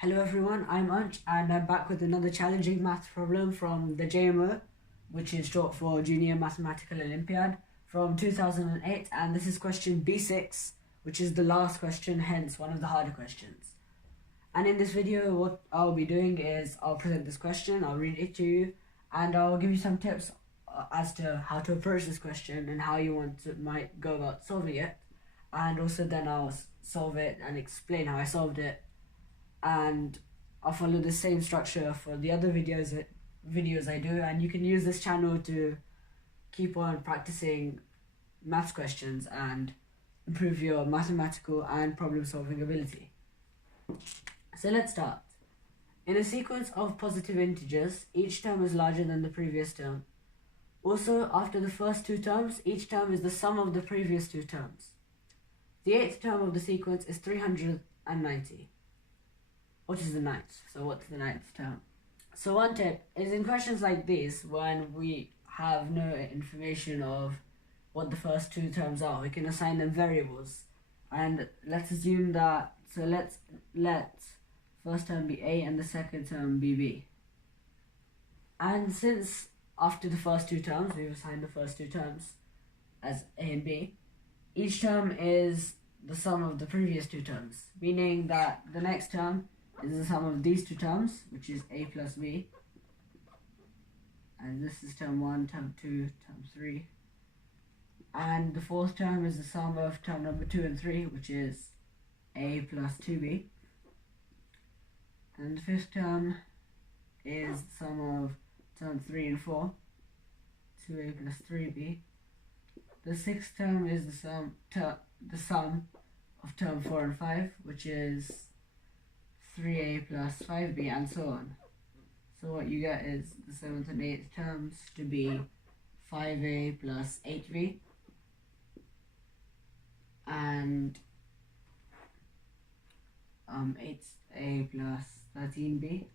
Hello everyone, I'm Ansh and I'm back with another challenging math problem from the JMO, which is short for Junior Mathematical Olympiad from 2008, and this is question B6, which is the last question, hence one of the harder questions. And in this video, what I'll be doing is I'll present this question, I'll read it to you, and I'll give you some tips as to how to approach this question and how you might go about solving it, and also then I'll solve it and explain how I solved it, and I'll follow the same structure for the other videos I do, and you can use this channel to keep on practicing maths questions and improve your mathematical and problem solving ability. So let's start. In a sequence of positive integers, each term is larger than the previous term. Also, after the first two terms, each term is the sum of the previous two terms. The eighth term of the sequence is 390. What is the ninth? So what's the ninth term? So one tip is in questions like these, when we have no information of what the first two terms are, we can assign them variables. And let's assume that, so let's let first term be A and the second term be B. And since after the first two terms, we've assigned the first two terms as A and B, each term is the sum of the previous two terms, meaning that the next term is the sum of these two terms, which is A plus B. And this is term 1, term 2, term 3. And the fourth term is the sum of term number 2 and 3, which is A plus 2B. And the fifth term is the sum of term 3 and 4, 2A plus 3B. The sixth term is the sum of term 4 and 5, which is 3A plus 5B, and so on. So what you get is the seventh and eighth terms to be 5A plus 8B and 8A plus 13B,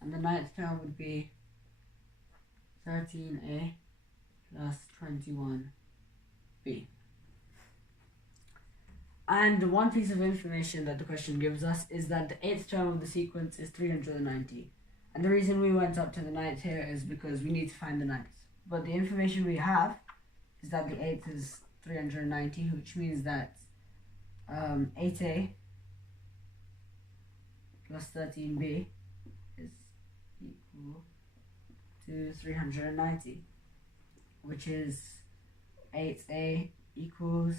and the ninth term would be 13A plus 21B. And one piece of information that the question gives us is that the eighth term of the sequence is 390. And the reason we went up to the ninth here is because we need to find the ninth. But the information we have is that the eighth is 390, which means that 8A plus 13B is equal to 390, which is 8A equals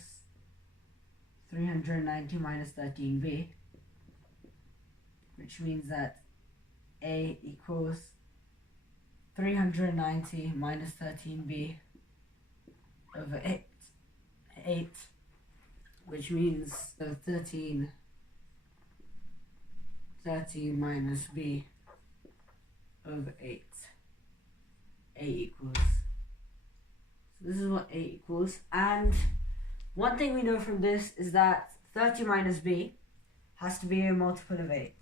390 minus 13B, which means that A equals 390 minus 13B over 8, which means 13 minus B over 8. A equals. So this is what A equals, and one thing we know from this is that 30 minus B has to be a multiple of 8.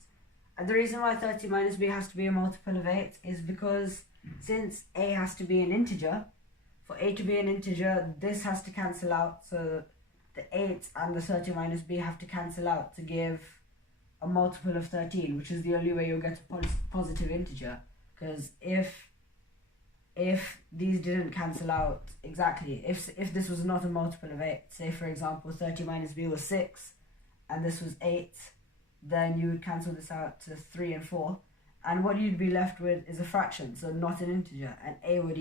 And the reason why 30 minus B has to be a multiple of 8 is because since A has to be an integer, for A to be an integer, this has to cancel out. So the 8 and the 30 minus B have to cancel out to give a multiple of 13, which is the only way you'll get a positive integer. Because if these didn't cancel out exactly, if this was not a multiple of 8, say for example 30 minus B was 6 and this was 8, then you would cancel this out to 3 and 4, and what you'd be left with is a fraction, so not an integer, and A would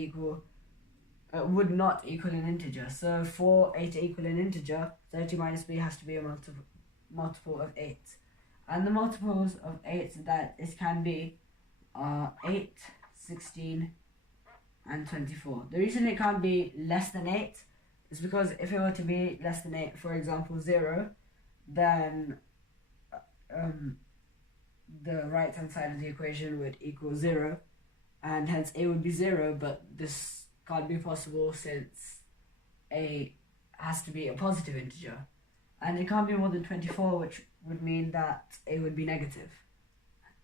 not equal an integer. So for A to equal an integer, 30 minus B has to be a multiple of 8, and the multiples of 8 that it can be are 8, 16, and 24. The reason it can't be less than 8 is because if it were to be less than 8, for example 0, then the right hand side of the equation would equal 0, and hence A would be 0, but this can't be possible since A has to be a positive integer, and it can't be more than 24, which would mean that A would be negative,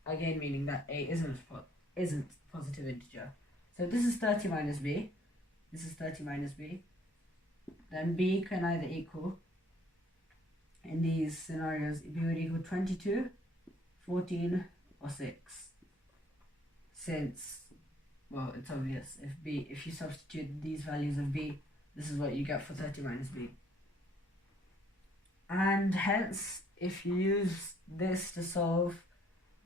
again meaning that A isn't a positive integer. So this is 30 minus B, this is 30 minus B, then B can either equal in these scenarios, B would equal 22, 14, or 6. Since, well, it's obvious, if you substitute these values of B, this is what you get for 30 minus B. And hence, if you use this to solve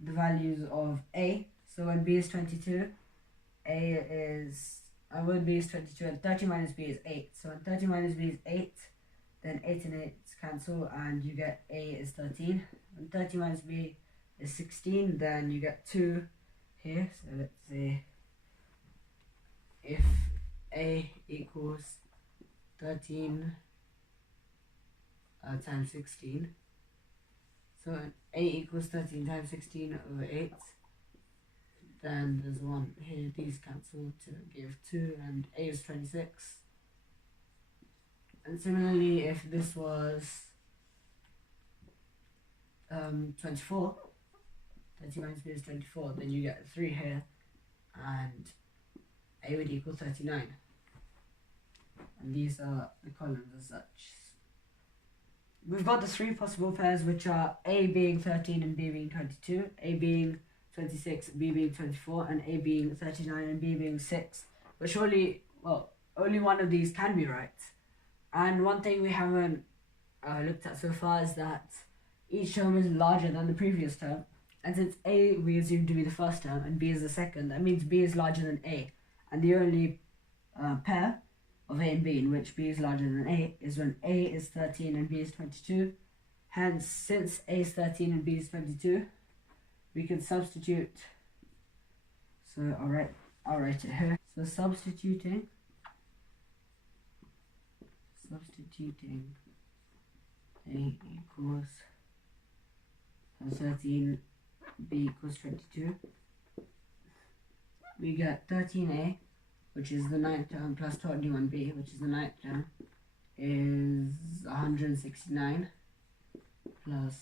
the values of A, so when B is 22, A is, when B is 22 and 30 minus B is 8. So when 30 minus B is 8, then 8 and 8 cancel and you get A is 13. When 30 minus B is 16, then you get 2 here. So let's say if A equals 13 times 16, so A equals 13 times 16 over 8, then there's 1 here, these cancel to give 2, and A is 26. And similarly, if this was 24, 30 minus B is 24, then you get 3 here, and A would equal 39. And these are the columns as such. We've got the 3 possible pairs, which are A being 13 and B being 22, A being 26, B being 24, and A being 39 and B being 6. But surely, well, only one of these can be right. And one thing we haven't looked at so far is that each term is larger than the previous term. And since A we assume to be the first term and B is the second, that means B is larger than A. And the only pair of A and B in which B is larger than A is when A is 13 and B is 22. Hence, since A is 13 and B is 22, we can substitute. So I'll write it here. So substituting A equals 13, B equals 22. We get 13A, which is the 9th term, plus 21B, which is the 9th term, is 169 plus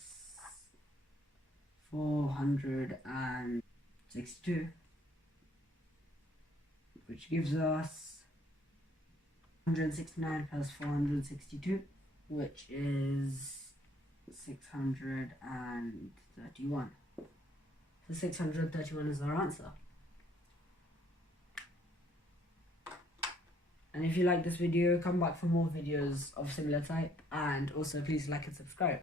462, which gives us 169 plus 462, which is 631. So 631 is our answer. And if you like this video, come back for more videos of similar type, and also please like and subscribe.